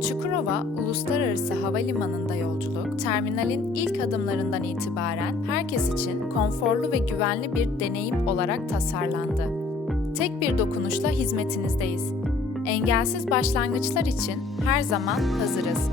Çukurova Uluslararası Havalimanı'nda yolculuk, terminalin ilk adımlarından itibaren herkes için konforlu ve güvenli bir deneyim olarak tasarlandı. Tek bir dokunuşla hizmetinizdeyiz. Engelsiz başlangıçlar için her zaman hazırız.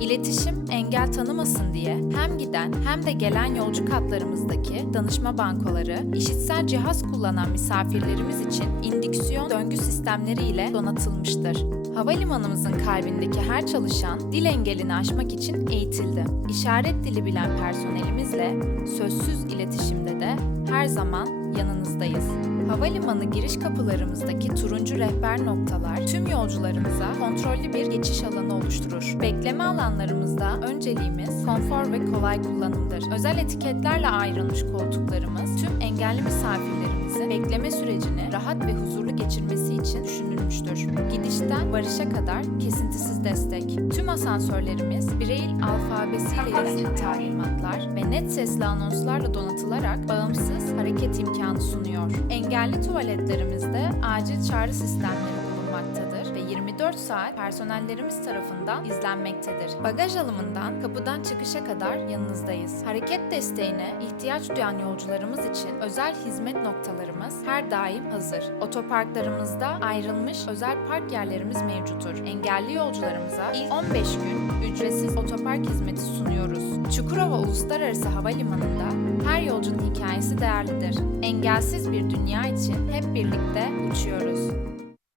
İletişim engel tanımasın diye hem giden hem de gelen yolcu katlarımızdaki danışma bankoları, işitsel cihaz kullanan misafirlerimiz için indüksiyon döngü sistemleri ile donatılmıştır. Havalimanımızın kalbindeki her çalışan dil engelini aşmak için eğitildi. İşaret dili bilen personelimizle sözsüz iletişimde de her zaman yanınızdayız. Havalimanı giriş kapılarımızdaki turuncu rehber noktalar tüm yolcularımıza kontrollü bir geçiş alanı oluşturur. Bekleme alanlarımızda önceliğimiz konfor ve kolay kullanımdır. Özel etiketlerle ayrılmış koltuklarımız tüm engelli misafirlerimizin bekleme sürecini rahat ve huzurlu geçirmesi için düşünülmüştür. Gidişten varışa kadar kesintisiz destek. Tüm asansörlerimiz Braille alfabesiyle yazılı talimatlar ve net sesli anonslarla donatılarak bağımsız hareket imkanı sunuyor. Engelli tuvaletlerimizde acil çağrı sistemleri bulunmaktadır 24 saat personellerimiz tarafından izlenmektedir. Bagaj alımından kapıdan çıkışa kadar yanınızdayız. Hareket desteğine ihtiyaç duyan yolcularımız için özel hizmet noktalarımız her daim hazır. Otoparklarımızda ayrılmış özel park yerlerimiz mevcuttur. Engelli yolcularımıza ilk 15 gün ücretsiz otopark hizmeti sunuyoruz. Çukurova Uluslararası Havalimanı'nda her yolcunun hikayesi değerlidir. Engelsiz bir dünya için hep birlikte.